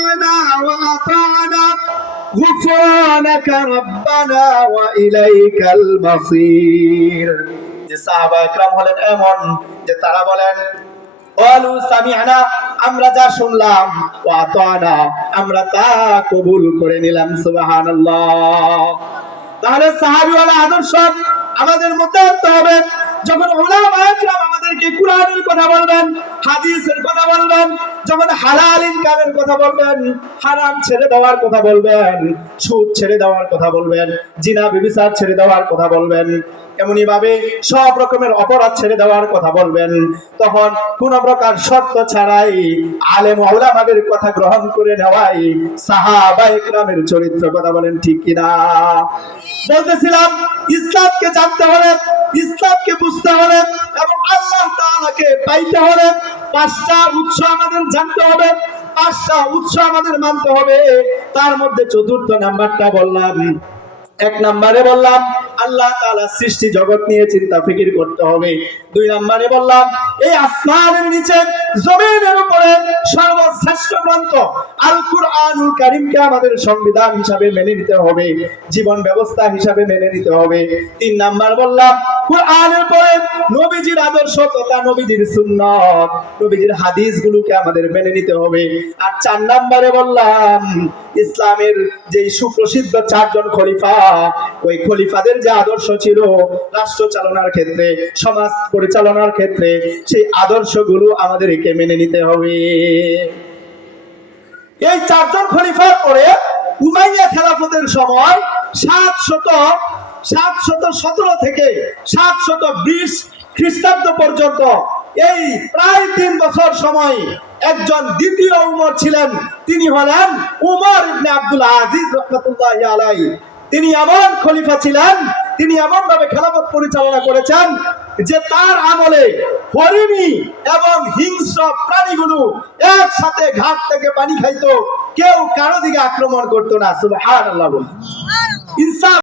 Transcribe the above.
سمعنا وأطعنا غفرانك ربنا وإليك المصير। যে সাহাবা একরাম হলেন এমন যে তারা বলেন ক্বালু সামি'না, আমরা যা শুনলাম, ওয়া আতা'না, আমরা তা কবুল করে নিলাম। সুবহানাল্লাহ। তাহলে সাহাবীওয়ালা আদর্শ আমাদের মধ্যে আনতে হবে। যখন উলামা একরাম আমাদেরকে কুরআনের কথা বলবেন, হাদিসের কথা বলবেন, যখন হালাল ইনকামের কথা বলবেন, হারাম ছেড়ে দেওয়ার কথা বলবেন, সুদ ছেড়ে দেওয়ার কথা বলবেন, জিনা ব্যভিচার ছেড়ে দেওয়ার কথা বলবেন, এমনি ভাবে সব রকমের অপরাধ ছেড়ে দেওয়ার কথা বলবেন, তখন কোন প্রকার শর্ত ছাড়াই আলেম উলামাদের কথা গ্রহণ করে নেওয়াই সাহাবা একরামের চরিত্র। কথা বলেন ঠিক কিনা? বলতেছিলাম ইসলামকে জানতে হলে, ইসলামকে বুঝতে হলে এবং আল্লাহ তাআলাকে পাইতে হলে পাঁচটা উৎস আমাদের জানতে হবে, পাঁচটা উৎস আমাদের মানতে হবে। তার মধ্যে চতুর্থ নাম্বারটা বললাম, এক নম্বরে বললাম আল্লাহ তাআলা সৃষ্টি জগৎ নিয়ে চিন্তা ফিকির করতে হবে। দুই নম্বরে বললাম এই আসমানের নিচে জমিনের উপরে সর্বশ্রেষ্ঠ গ্রন্থ আল কুরআনুল কারীমকে আমাদের সংবিধান হিসাবে মেনে নিতে হবে, জীবন ব্যবস্থা হিসাবে মেনে নিতে হবে। তিন নাম্বার বললাম কুরআনের পরে নবীজির আদর্শ তথা নবীজির সুন্নাত, নবীজির হাদিসগুলোকে আমাদের মেনে নিতে হবে। আর চার নম্বরে বললাম ইসলামের যে সুপ্রসিদ্ধ চারজন খলিফা, ওই খলিফাদের যে আদর্শ ছিল রাষ্ট্র চালনার ক্ষেত্রে, সমাজ পরিচালনার ক্ষেত্রে, সেই আদর্শগুলো আমাদেরকে মেনে নিতে হবে। এই চারজন খলিফার পরে উমাইয়া খেলাফতের সময় 717 থেকে 720 খ্রিস্টাব্দ পর্যন্ত এই প্রায় 3 বছর সময় একজন দ্বিতীয় উমর ছিলেন। তিনি হলেন উমর ইবনে আব্দুল আজিজ রাহমাতুল্লাহি আলাইহি। তিনি এমন খলিফা ছিলেন, তিনি এমন ভাবে খেলাফত পরিচালনা করেছেন যে তার আমলে হরিণী এবং হিংস্র প্রাণীগুলো একসাথে ঘাট থেকে পানি খাইতো, কেউ কারো দিকে আক্রমণ করতো না। সুবহানাল্লাহ। ইনসাফ